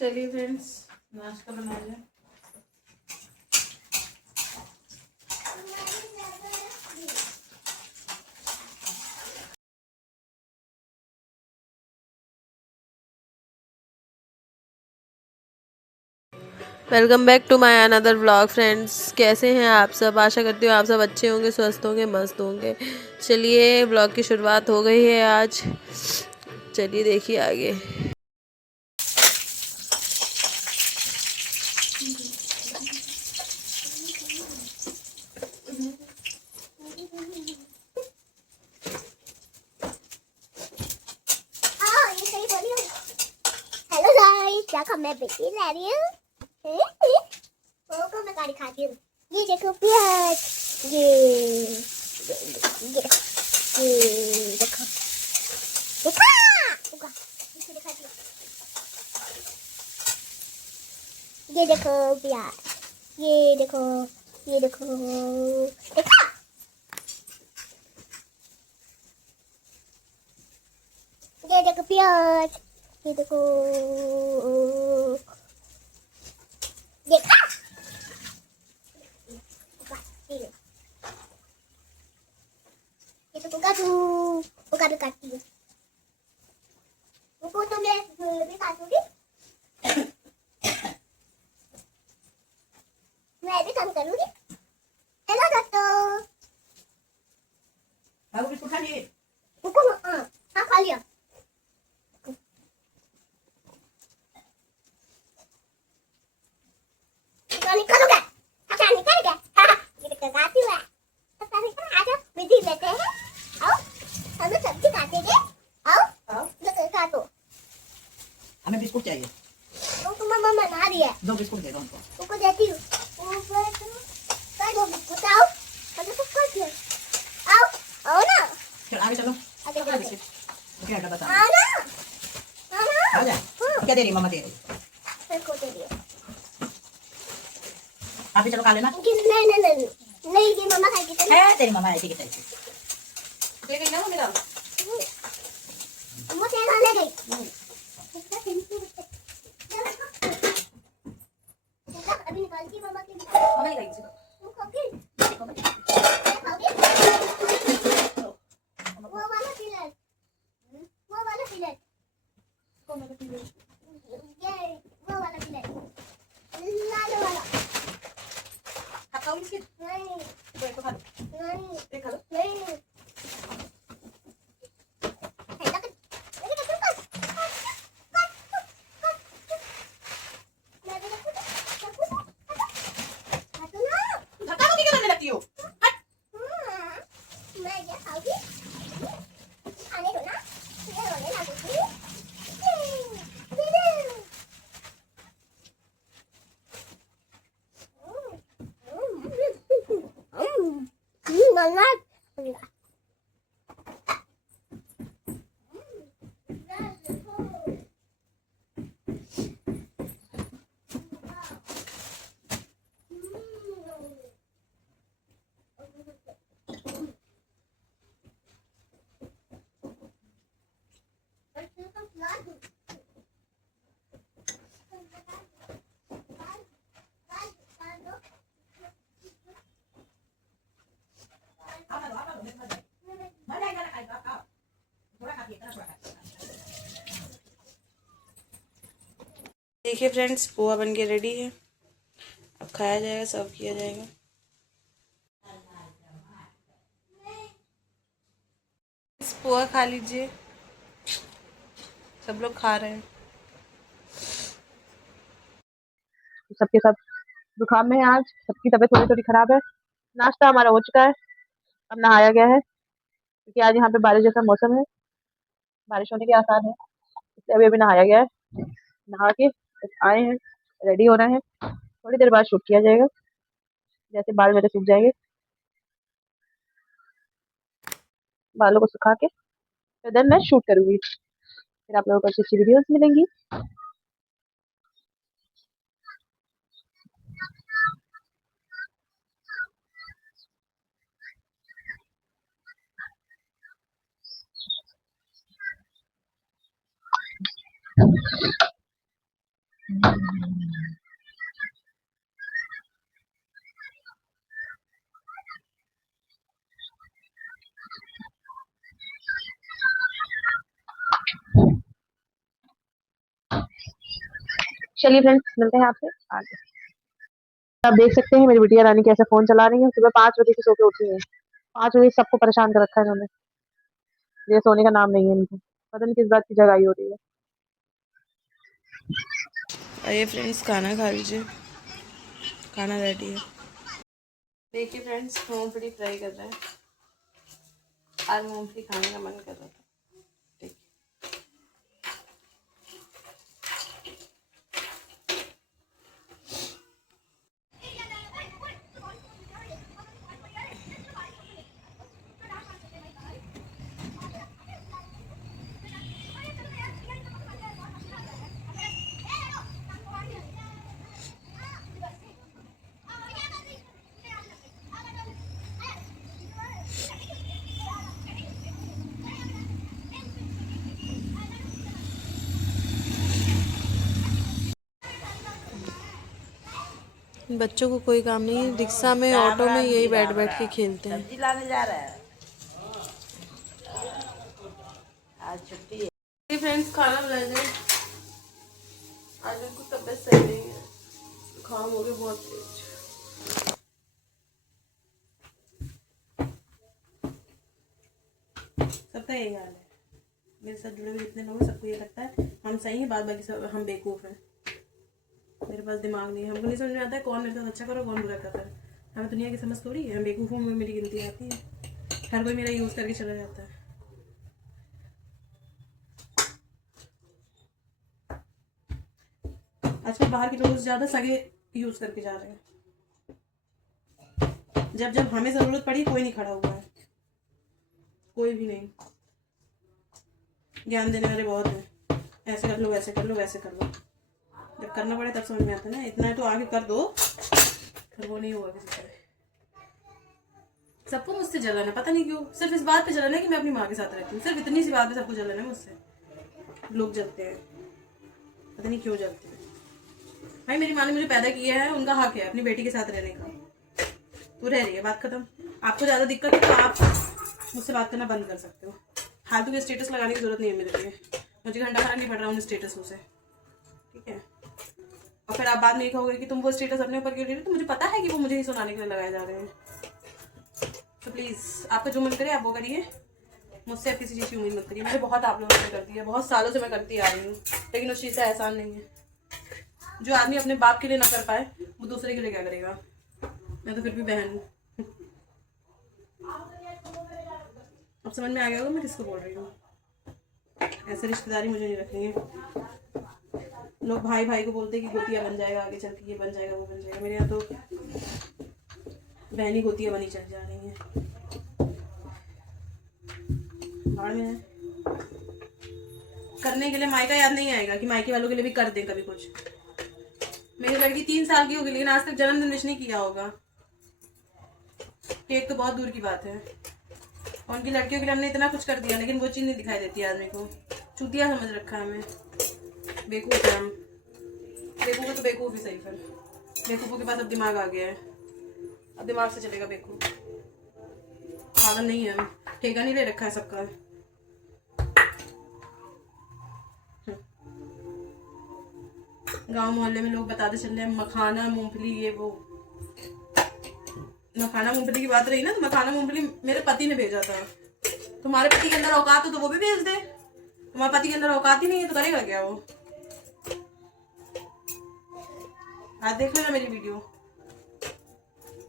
चलिए फ्रेंड्स, नाश्ता बना लें। Welcome back to my another vlog friends. कैसे हैं आप सब? आशा करती हूँ आप सब अच्छे होंगे, स्वस्थ होंगे, मस्त होंगे। चलिए, व्लॉग की शुरुआत हो गई है आज। चलिए देखिए आगे। हेलो गाइस, क्या मैं बेटी ला रही हूँ। को मैं गाड़ी खाती हूँ। ये देखो प्याज, ये देखो, ये देखो, देखो इसे दिखाती हूँ। ये देखो प्याज, ये देखो, ये देखो, देखो, ये देखो प्याज, ये देखो, देखो, ये तो उगाडू काटती हूँ। वो तो मैं भी काटूंगी। मैं भी काम करूंगी। हेलो दोस्तों। बाबू बिस्कुट खा लिए? हाँ खा लिया। निकल गया, अच्छा निकल गया। ये तो काटी हुआ है। अच्छा निकल, आजा विधि लेते हैं। आओ, हम लोग सब्जी काटेंगे। आओ लो काटो। हमें बिस्कुट चाहिए। तो तुम मम्मा बना रही है। 2 बिस्कुट दे दो हमको। उनको देती हूँ। ऊपर तो 2 बिस्कुट। आओ हम लोग सब खाते हैं। आओ आओ ना। चल आगे चलो। आगे क्या चलो। बिस्कुट? क्या डब्बा हाँ सामने? ना। आ जा। क्या दे रही मम्मा दे रही? फिर को दे दिया। आप भी चलो खा लेना। नहीं ये मम्मा खाएगी तो है तेरी मम्मा ऐसी की तैसी। दे गई ना मम्मी दाल? वो तेल डालने गई। अभी निकालती मम्मा के लिए। मम्मा नहीं खाएगी। तुम खाओगी? खाओगी? वो वाला फिलर, वो वाला फिलर, कौन वाला फिलर? ये वो वाला फिलर, लाल वाला। आप खाओगी बिस्किट? नहीं तो एक तो खा लो। नहीं एक खा लो। नहीं। धक्का मुक्की क्यों करने लगती हो? मैं ये खाऊंगी। खाने दो ना, ये रोने लगेगी। मम्मा देखिए फ्रेंड्स, पोहा बन के रेडी है। अब खाया जाएगा, सर्व किया जाएगा। इस पोहा खा लीजिए। सब लोग खा रहे हैं। सबके सब जुकाम में है। आज सबकी तबीयत थोड़ी थोड़ी खराब है। नाश्ता हमारा हो चुका है, अब नहाया गया है क्योंकि आज यहाँ पे बारिश जैसा मौसम है, बारिश होने के आसार है, इसलिए अभी अभी नहाया गया है। नहा के बस आए हैं, रेडी होना है। थोड़ी देर बाद शूट किया जाएगा, जैसे बाल मेरे सूख जाएंगे, बालों को सुखा के फिर देन मैं शूट करूंगी। फिर आप लोगों को अच्छी अच्छी वीडियोस मिलेंगी। चलिए फ्रेंड्स, मिलते हैं आपसे आगे। आप देख सकते हैं मेरी बिटिया रानी कैसे फोन चला रही है। सुबह 5 बजे की सो के उठी है। 5 बजे सबको परेशान कर रखा है इन्होंने। ये सोने का नाम नहीं है इनको, पता नहीं किस बात की जगाई हो रही है। आइए फ्रेंड्स, खाना खा लीजिए, खाना रेडी है। देखिए फ्रेंड्स, मूंगफली फ्राई कर रहे हैं। आज मूंगफली खाने का मन कर रहा था। देखिए, बच्चों को कोई काम नहीं है, रिक्शा में ऑटो में यही बैठ बैठ के खेलते हैं। सब्जी लाने जा रहा है, आज छुट्टी है। फ्रेंड्स, खाना बना लें। आज बिल्कुल तबीयत सही नहीं है, जुकाम हो गया बहुत तेज। सबका यही हाल है, मेरे साथ जुड़े हुए जितने लोग हैं सबको ये लगता है हम सही हैं, बाद बाकी सब हम बेवकूफ़ हैं। मेरे पास दिमाग नहीं है, हमको नहीं समझ में आता है कौन मेरे साथ अच्छा करो कौन बुरा करता है। हमें दुनिया की समझ थोड़ी है, हम बेवकूफ़ों में मेरी गिनती आती है। हर कोई मेरा यूज़ करके चला जाता है। आजकल बाहर के लोग ज़्यादा सगे यूज़ करके जा रहे हैं। जब जब हमें ज़रूरत पड़ी कोई नहीं खड़ा हुआ है, कोई भी नहीं। ज्ञान देने वाले बहुत हैं, ऐसे कर लो वैसे कर लो वैसे कर लो। जब करना पड़े तब समझ में आता है ना, इतना है तो आगे कर दो, पर वो नहीं हुआ किसी तरह। सबको मुझसे जलन है, पता नहीं क्यों। सिर्फ इस बात पे जलन है कि मैं अपनी माँ के साथ रहती हूँ, सिर्फ इतनी सी बात पे सबको जलन है मुझसे। लोग जलते हैं, पता नहीं क्यों जलते हैं। भाई मेरी माँ ने मुझे पैदा किया है, उनका हक है अपनी बेटी के साथ रहने का। वो रह रही है, बात खत्म। आपको ज़्यादा दिक्कत है तो आप मुझसे बात करना बंद कर सकते हो। फालतू के स्टेटस लगाने की जरूरत नहीं है मेरे लिए, मुझे घंटा खड़ा नहीं पड़ रहा उन स्टेटसों से, ठीक है। और फिर आप बाद में ये कहोगे कि तुम वो स्टेटस अपने ऊपर क्यों ले रहे हो, तो मुझे पता है कि वो मुझे ही सुनाने के लिए लगाए जा रहे हैं। तो प्लीज़ आपका जो मन करे आप वो करिए, मुझसे आप किसी चीज़ की उम्मीद मत करिए। मैंने बहुत आप लोगों ने कर दिया, बहुत सालों से मैं करती आ रही हूँ, लेकिन उस चीज़ से एहसान नहीं है। जो आदमी अपने बाप के लिए ना कर पाए वो दूसरे के लिए क्या करेगा। मैं तो फिर भी बहन हूँ। अब समझ में आ गया होगा मैं किसको बोल रही हूँ। ऐसे रिश्तेदारी मुझे नहीं रखनी है। लोग भाई भाई को बोलते हैं कि गोतिया बन जाएगा आगे चल के, ये बन जाएगा वो बन जाएगा। मेरे यहाँ तो बहनी गोतिया बनी चल जा रही है। बाढ़ में है करने के लिए मायका याद नहीं आएगा कि मायके वालों के लिए भी कर दें कभी कुछ। मेरी लड़की 3 साल की होगी लेकिन आज तक जन्मदिन विश नहीं किया होगा। केक तो बहुत दूर की बात है। उनकी लड़कियों के लिए हमने इतना कुछ कर दिया लेकिन वो चीज़ नहीं दिखाई देती आदमी को। चूतिया समझ रखा है हमें, बेवकूफ़ है हम। बेवकूफ़ तो बेवकूफ़ ही सही। फिर बेवकूफ़ों के पास अब दिमाग आ गया है, अब दिमाग से चलेगा बेवकूफ़। पागल नहीं है हम, ठेका नहीं ले रखा है सबका। गांव मोहल्ले में लोग बताते चल रहे हैं मखाना मूंगफली ये वो। मखाना मूंगफली की बात रही ना, तो मखाना मूंगफली मेरे पति ने भेजा था। तुम्हारे पति के अंदर औकात हो तो वो भी भेज दे। तुम्हारे पति के अंदर औकात ही नहीं है तो करेगा क्या वो। आज देख लेना मेरी वीडियो,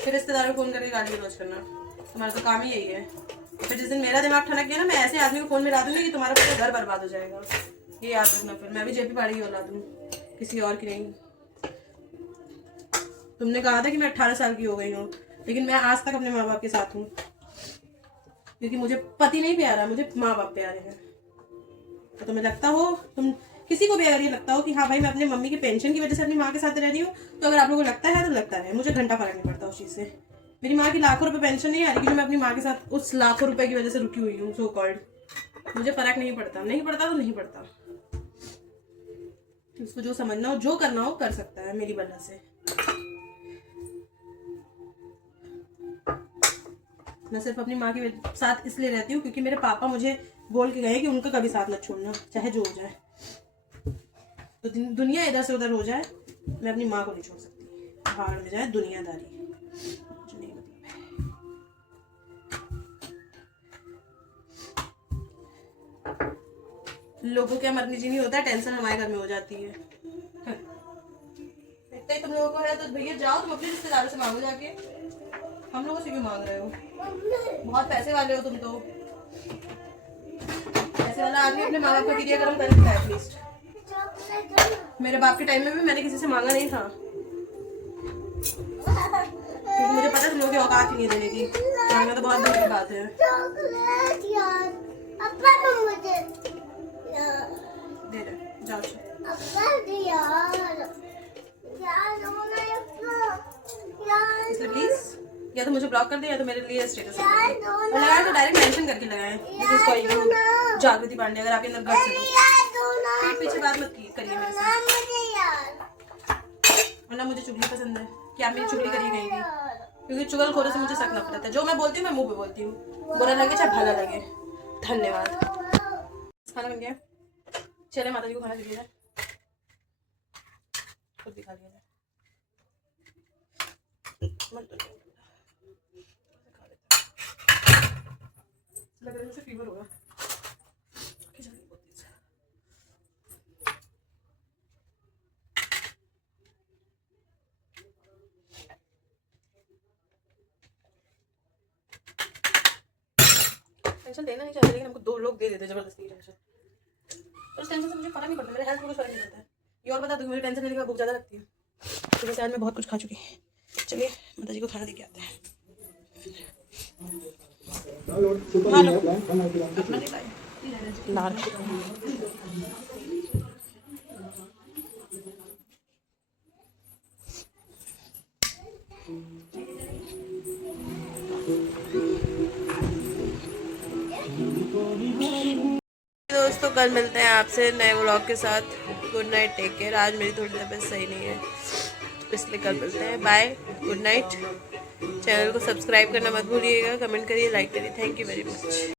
फिर रिश्तेदारों को फोन करके गाली गलौज करना। तुम्हारा तो काम ही यही है। फिर जिस दिन मेरा दिमाग ठनक गया ना, मैं ऐसे आदमी को फोन में ला दूंगी कि तुम्हारा पूरा घर बर्बाद हो जाएगा। ये याद रखना। फिर मैं भी जेपी पाड़ी की औलाद हूँ, किसी और की नहीं। तुमने कहा था कि मैं 18 साल की हो गई हूँ, लेकिन मैं आज तक अपने माँ बाप के साथ हूँ, क्योंकि मुझे पति नहीं प्यारा, मुझे माँ बाप प्यारे हैं। तो तुम्हें लगता हो, तुम किसी को भी अगर ये लगता हो कि हाँ भाई मैं अपने मम्मी की पेंशन की वजह से अपनी माँ के साथ रह रही हूँ, तो अगर आप लोगों को लगता है तो लगता है, मुझे घंटा फर्क नहीं पड़ता उस चीज़ से। मेरी माँ की लाखों रुपए पेंशन नहीं आ रही कि मैं अपनी माँ के साथ उस लाखों रुपए की वजह से रुकी हुई हूँ सो कॉल्ड। मुझे फर्क नहीं पड़ता, नहीं पड़ता तो नहीं पड़ता। उसको जो समझना हो जो करना हो कर सकता है मेरी वजह से। मैं सिर्फ अपनी माँ के साथ इसलिए रहती हूँ क्योंकि मेरे पापा मुझे बोल के गए कि उनका कभी साथ मत छोड़ना, चाहे जो हो जाए। तो दुनिया इधर से उधर हो जाए, मैं अपनी माँ को नहीं छोड़ सकती। भाड़ में जाए दुनियादारी, मुझे नहीं मतलब है। लोगों के मरने जी नहीं होता, टेंशन हमारे घर में हो जाती है। इतना ही तुम लोगों को है तो भैया जाओ तुम अपने रिश्तेदारों से मांगो जाके, हम लोगों से क्यों मांग रहे हो? बहुत पैसे वाले हो तुम तो। पैसे वाला आदमी अपने माँ बाप का क्रियाक्रम कर सकता है एटलीस्ट। मेरे बाप के टाइम में भी मैंने किसी से मांगा नहीं था, क्योंकि मुझे पता तुम लोगों की औकात ही नहीं देने की। मांगना तो बहुत दूर की बात है। दे दे जाओ इसलिए प्लीज या तो मुझे ब्लॉक कर दे या तो मेरे लिए स्टेटस और लगाए तो डायरेक्ट मेंशन करके लगाए दिस इज फॉर यू जागृति पांडे। अगर आपके अंदर गट्स है तो पीठ पीछे बात मत करिए मेरे साथ, वरना मुझे चुगली पसंद है कि आप मेरी चुगली करिए कहीं भी, क्योंकि चुगलखोरों से मुझे सख्त नफरत है। जो मैं बोलती हूँ मैं मुंह पे बोलती हूँ, बुरा लगे चाहे भला लगे। धन्यवाद। खाना बन गया, चले माता जी को खाना दे दिया, खुद भी खा लिया जाए। लग रहा है जैसे फीवर होगा। टेंशन लेना नहीं चाहते, लेकिन हमको 2 लोग दे देते जबरदस्ती की टेंशन। और उस टेंशन से मुझे फर्क नहीं पड़ता, मेरे हेल्थ में कुछ फर्क नहीं पड़ता है। ये और बता दूँ मेरी टेंशन लेने के बाद भूख ज़्यादा लगती है, तो वैसे आज मैं बहुत कुछ खा चुकी हूँ। चलिए माता जी को खाना देके आते हैं। दोस्तों कल मिलते हैं आपसे नए व्लॉग के साथ। Good night, take care. आज मेरी थोड़ी तबीयत सही नहीं है, इसलिए कल मिलते हैं। Bye, good night. चैनल को सब्सक्राइब करना मत भूलिएगा, कमेंट करिए, लाइक करिए। Thank you very much.